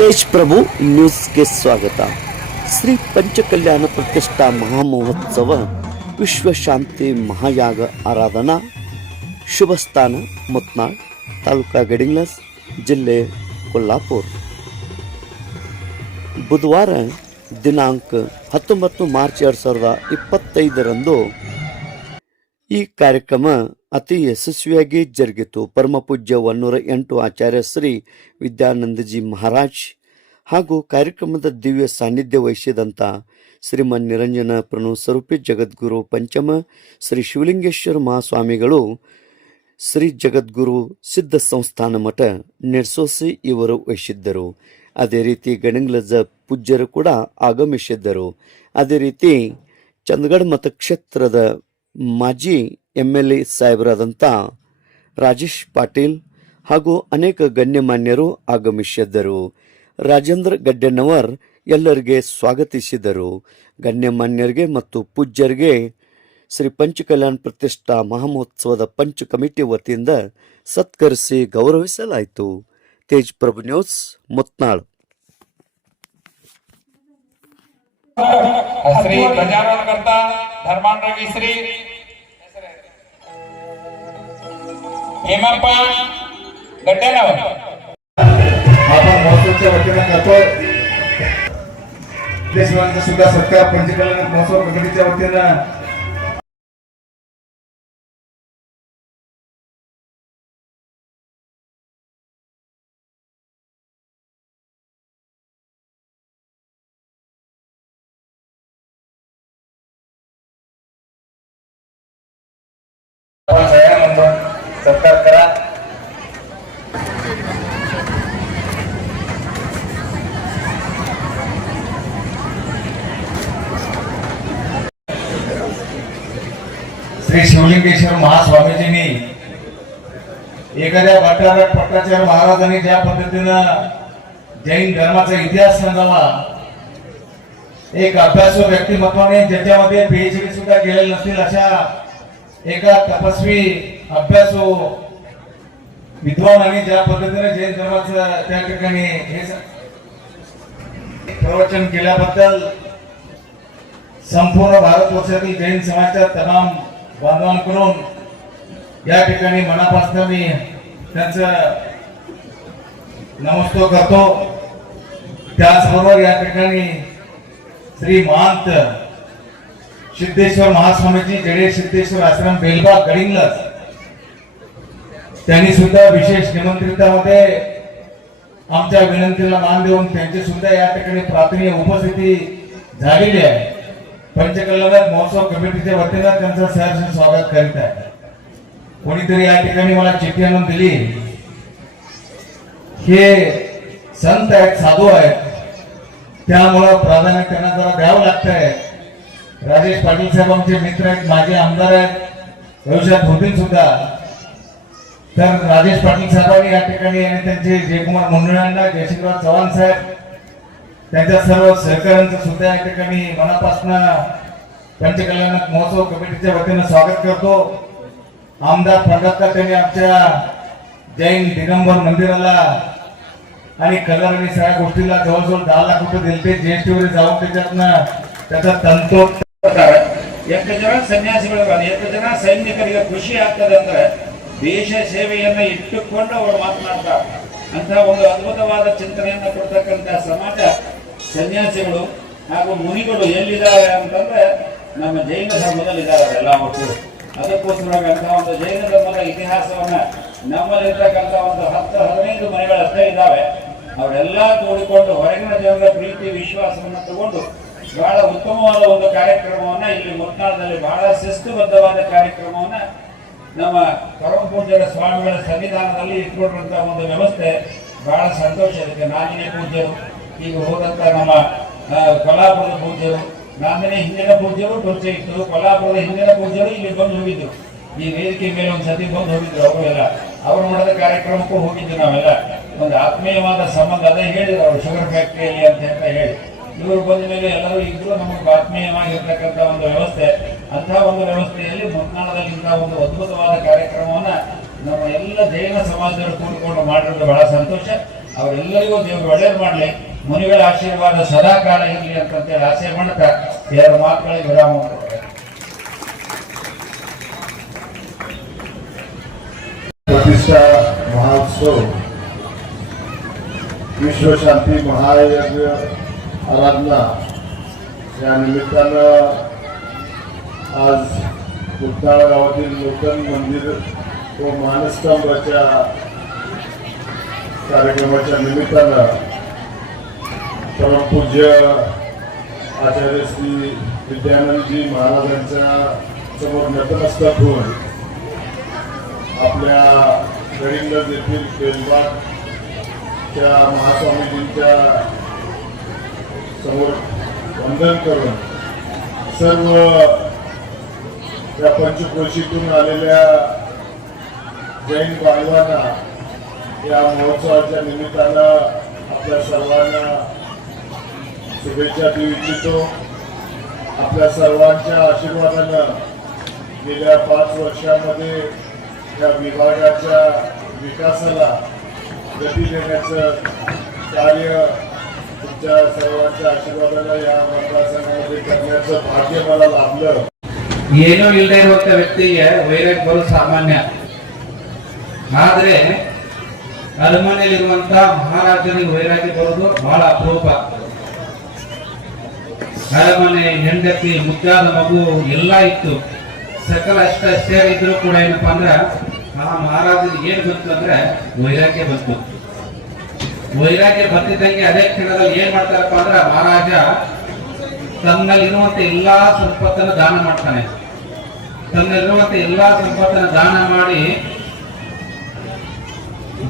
तेज प्रभू न्यूज़ಗೆ ಸ್ವಾಗತ. ಶ್ರೀ ಪಂಚಕಲ್ಯಾಣ ಪ್ರತಿಷ್ಠಾ ಮಹಾಮಹೋತ್ಸವ ವಿಶ್ವ ಶಾಂತಿ ಮಹಾಯಾಗ ಆರಾಧನಾ ಶುಭ ಸ್ಥಾನ ಮುತ್ನಾಳ್ ತಾಲೂಕಾ ಗಡಿಂಗ್ಲಸ್ ಜಿಲ್ಲೆ ಕೊಲ್ಲಾಪುರ. ಬುಧವಾರ ದಿನಾಂಕ 19 ಮಾರ್ಚ್ 2025ರಂದು ಈ ಕಾರ್ಯಕ್ರಮ ಅತಿ ಯಶಸ್ವಿಯಾಗಿ ಜರುಗಿತು. ಪರಮಪೂಜ್ಯ 108 ಆಚಾರ್ಯ ಶ್ರೀ ವಿದ್ಯಾನಂದಜಿ ಮಹಾರಾಜ್ ಹಾಗೂ ಕಾರ್ಯಕ್ರಮದ ದಿವ್ಯ ಸಾನ್ನಿಧ್ಯ ವಹಿಸಿದಂಥ ಶ್ರೀಮನ್ ನಿರಂಜನ ಪ್ರಣವ ಸ್ವರೂಪಿ ಜಗದ್ಗುರು ಪಂಚಮ ಶ್ರೀ ಶಿವಲಿಂಗೇಶ್ವರ ಮಹಾಸ್ವಾಮಿಗಳು, ಶ್ರೀ ಜಗದ್ಗುರು ಸಿದ್ಧ ಸಂಸ್ಥಾನ ಮಠ ನೆಡ್ಸೋಸಿ ಇವರು ವಹಿಸಿದ್ದರು. ಅದೇ ರೀತಿ ಗಡಿಂಗ್ಲಜ ಪೂಜ್ಯರು ಕೂಡ ಆಗಮಿಸಿದ್ದರು. ಅದೇ ರೀತಿ ಚಂದಗಢ ಮತಕ್ಷೇತ್ರದ ಮಾಜಿ MLA ಸಾಹೇಬರಾದಂಥ ರಾಜೇಶ್ ಪಾಟೀಲ್ ಹಾಗೂ ಅನೇಕ ಗಣ್ಯಮಾನ್ಯರು ಆಗಮಿಸಿದ್ದರು. ರಾಜೇಂದ್ರ ಗಡ್ಡೆನವರ್ ಎಲ್ಲರಿಗೆ ಸ್ವಾಗತಿಸಿದರು. ಗಣ್ಯಮಾನ್ಯರಿಗೆ ಮತ್ತು ಪೂಜ್ಯರಿಗೆ ಶ್ರೀ ಪಂಚಕಲ್ಯಾಣ ಪ್ರತಿಷ್ಠಾ ಮಹಾಮಹೋತ್ಸವದ ಪಂಚ ಕಮಿಟಿ ವತಿಯಿಂದ ಸತ್ಕರಿಸಿ ಗೌರವಿಸಲಾಯಿತು. ತೇಜ್ ಪ್ರಭು ನ್ಯೂಸ್ ಮುತ್ನಾಳ್. श्री ध्वजारोहण करता धर्मान रवी श्री हेमप्पा गड्डेनवर आपण महोत्सवच्या वतीनं करतो. देशवांचा सुद्धा सत्कार पंचकल्याण महोत्सव कमिटीच्या वतीनं सत्कार करा. श्री शिवलिंगेश्वर महास्वामीजींनी एखाद्या भट्टाचार्य महाराजांनी ज्या पद्धतीनं जैन धर्माचा इतिहास सांगावा, एक अभ्यासू व्यक्तिमत्वाने ज्याच्यामध्ये PhD सुद्धा केलेले नसतील अशा एका तपस्वी अभ्यासू विद्वानांनी ज्या पद्धतीने जैन धर्माचं त्या ठिकाणी हे प्रवचन केल्याबद्दल संपूर्ण भारतवर्षातील जैन समाजाच्या तमाम बांधवांकडून या ठिकाणी मनापासून मी त्यांचं नमस्कार करतो. त्याचबरोबर या ठिकाणी श्री महंत सिद्धेश्वर महास्वामीजी जडे सिद्धेश्वर आश्रम बेलबाग गडिंग्लज त्यांनी सुद्धा विशेष निमंत्रितामध्ये आमच्या विनंतीला मान देऊन त्यांची सुद्धा या ठिकाणी प्रार्थनीय उपस्थिती झालेली आहे. पंचकल्याण महोत्सव कमिटीच्या वतीनं त्यांचं सहर्ष स्वागत करीत आहे. कोणीतरी या ठिकाणी मला चिठ्ठी आणून दिली. हे संत आहेत, साधू आहेत, त्यामुळं प्राधान्य त्यांना जरा द्यावं लागतंय. राजेश पाटील साहेब आमचे मित्र आहेत, माझे आमदार आहेत, भविष्यात होतील सुद्धा. तर राजेश पाटील साहेबांनी या ठिकाणी आणि त्यांचे जयकुमार मंडळांना, जयशिवराज चव्हाण साहेब, त्यांच्या सर्व सहकाऱ्यांचं सुद्धा या ठिकाणी मनापासून पंचकल्याण महोत्सव कमिटीच्या वतीनं स्वागत करतो. आमदार पंढरकर त्यांनी आमच्या जैन दिगंबर मंदिराला आणि कलर आणि सगळ्या गोष्टीला जवळजवळ 10 लाख रुपये दिले. GST जाऊन त्याच्यातनं त्याचा तंतो ಎಷ್ಟು ಜನ ಸನ್ಯಾಸಿಗಳು ಎಷ್ಟು ಜನ ಸೈನಿಕರಿಗೆ ಖುಷಿ ಆಗ್ತದೆ ಅಂದ್ರೆ ದೇಶ ಸೇವೆಯನ್ನ ಇಟ್ಟುಕೊಂಡು ಅವರು ಮಾತನಾಡ್ತಾರೆ. ಅಂತ ಒಂದು ಅದ್ಭುತವಾದ ಚಿಂತನೆಯನ್ನ ಕೊಡ್ತಕ್ಕಂಥ ಸಮಾಜ ಸನ್ಯಾಸಿಗಳು ಹಾಗೂ ಮುನಿಗಳು ಎಲ್ಲಿದ್ದಾರೆ ಅಂತಂದ್ರೆ ನಮ್ಮ ಜೈನ ಧರ್ಮದಲ್ಲಿದ್ದಾರೆ ಎಲ್ಲ ಮಕ್ಕಳು. ಅದಕ್ಕೋಸ್ಕರವಾಗಿ ಅಂತ ಒಂದು ಜೈನ ಧರ್ಮದ ಇತಿಹಾಸವನ್ನ ನಮ್ಮಲ್ಲಿರ್ತಕ್ಕಂಥ ಒಂದು 10-15 ಮನೆಗಳಷ್ಟೇ ಇದ್ದಾವೆ. ಅವರೆಲ್ಲ ಕೂಡಿಕೊಂಡು ಹೊರಗಿನ ಜನರ ಪ್ರೀತಿ ವಿಶ್ವಾಸವನ್ನು ತಗೊಂಡು ಬಹಳ ಉತ್ತಮವಾದ ಒಂದು ಕಾರ್ಯಕ್ರಮವನ್ನ ಇಲ್ಲಿ ಮುತ್ನಾಳದಲ್ಲಿ ಬಹಳ ಶಿಸ್ತುಬದ್ಧವಾದ ಕಾರ್ಯಕ್ರಮವನ್ನ ನಮ್ಮ ಪರಮ ಪೂಜ್ಯರ ಸ್ವಾಮಿಗಳ ಸನ್ನಿಧಾನದಲ್ಲಿ ಇಟ್ಕೊಂಡಿರುವಂತಹ ಒಂದು ವ್ಯವಸ್ಥೆ ಬಹಳ ಸಂತೋಷ. ಇದಕ್ಕೆ ನಾದಿನಿ ಪೂಜ್ಯರು, ಈಗ ಹೋದಂತ ನಮ್ಮ ಕೊಲ್ಲಾಪುರದ ಪೂಜ್ಯರು, ನಾದಿನಿ ಹಿಂದಿನ ಪೂಜ್ಯರು ಪರಿಚಯ ಇತ್ತು, ಕೊಲ್ಲಾಪುರದ ಹಿಂದಿನ ಪೂಜ್ಯರು ಇಲ್ಲಿ ಬಂದು ಹೋಗಿದ್ರು. ಈ ವೇದಿಕೆ ಮೇಲೆ ಒಂದು ಸತಿ ಬಂದು ಹೋಗಿದ್ರು. ಅವರು ಎಲ್ಲ ಅವರು ಮಾಡಿದ ಕಾರ್ಯಕ್ರಮಕ್ಕೂ ಹೋಗಿದ್ದು ನಾವೆಲ್ಲ. ಒಂದು ಆತ್ಮೀಯವಾದ ಸಂಬಂಧ ಅದೇ ಹೇಳಿದ್ರು ಅವರು, ಶುಗರ್ ಫ್ಯಾಕ್ಟರಿಯಲ್ಲಿ ಅಂತ ಹೇಳಿ ಇವರು ಬಂದ ಮೇಲೆ ಎಲ್ಲರೂ ಇದ್ರು ನಮಗೆ ಆತ್ಮೀಯವಾಗಿರ್ತಕ್ಕಂಥ ಒಂದು ವ್ಯವಸ್ಥೆ. ಅಂತಹ ಒಂದು ವ್ಯವಸ್ಥೆಯಲ್ಲಿ ಮುತ್ನಾಳದಲ್ಲಿ ಇಂತಹ ಒಂದು ಅದ್ಭುತವಾದ ಕಾರ್ಯಕ್ರಮವನ್ನ ನಮ್ಮ ಎಲ್ಲ ಜೈನ ಸಮಾಜದವರು ಕೂಡಿಕೊಂಡು ಮಾಡಿರೋದು ಬಹಳ ಸಂತೋಷ. ಅವರೆಲ್ಲರಿಗೂ ದೇವರು ಒಳ್ಳೇದು ಮಾಡಲಿ, ಮುನಿಗಳ ಆಶೀರ್ವಾದ ಸದಾ ಕಾಲ ಇರಲಿ ಅಂತಂತೇಳಿ ಆಸೆ ಮಾಡ್ತಾ ಎರಡು ಮಾತುಗಳಿಗೆ ವಿರಾಮ ಕೊಡ್ತಾರೆ. प्रतिष्ठा महोत्सव विश्व शांती महायज्ञ आराधना या निमित्तानं आज कुलताळ गावातील नूतन मंदिर व मानस्तंभाच्या कार्यक्रमाच्या निमित्तानं परमपूज्य आचार्य श्री विद्यानंदजी महाराजांच्या समोर नतमस्तक होऊन आपल्या गडिंग्लज येथील बेलबागच्या महास्वामीजींच्या समोर वंदन करून सर्व या पंचक्रोशीतून आलेल्या जैन बांधवांना या महोत्सवाच्या निमित्तानं आपल्या सर्वांना शुभेच्छा देऊ इच्छितो. आपल्या सर्वांच्या आशीर्वादानं गेल्या 5 वर्षांमध्ये या विभागाच्या विकासाला गती देण्याचं कार्य तुमच्या सर्वांच्या आशीर्वादानं या मतदारसंघामध्ये करण्याचं भाग्य मला लाभलं. ಏನೂ ಇಲ್ಲದೆ ಇರುವಂತ ವ್ಯಕ್ತಿಗೆ ವೈರಾಗ್ಯ ಬರೋದು ಸಾಮಾನ್ಯ. ಆದ್ರೆ ಅರಮನೆಯಲ್ಲಿರುವಂತ ಮಹಾರಾಜನಿಗೆ ವೈರಾಗ್ಯ ಬರೋದು ಬಹಳ ಅಪರೂಪ. ಅರಮನೆ, ಹೆಂಡತಿ, ಮುದ್ದಾದ ಮಗು ಎಲ್ಲ ಇತ್ತು, ಸಕಲ ಅಷ್ಟೇ ಇದ್ರು ಕೂಡ ಏನಪ್ಪಾ ಅಂದ್ರೆ ಆ ಮಹಾರಾಜನಿಗೆ ಏನ್ ಬಂತು ಅಂದ್ರೆ ವೈರಾಗ್ಯ ಬಂತು. ವೈರಾಗ್ಯ ಬರ್ತಿದ್ದಂಗೆ ಅದೇ ಕ್ಷಣದಲ್ಲಿ ಏನ್ ಮಾಡ್ತಾರಪ್ಪ ಅಂದ್ರೆ ಮಹಾರಾಜ ತನ್ನಲ್ಲಿರುವಂತ ಎಲ್ಲಾ ಸಂಪತ್ತನ್ನು ದಾನ ಮಾಡ್ತಾನೆ. ತನ್ನಲ್ಲಿರುವಂತ ಎಲ್ಲಾ ಸಂಪತ್ತನ್ನು ದಾನ ಮಾಡಿ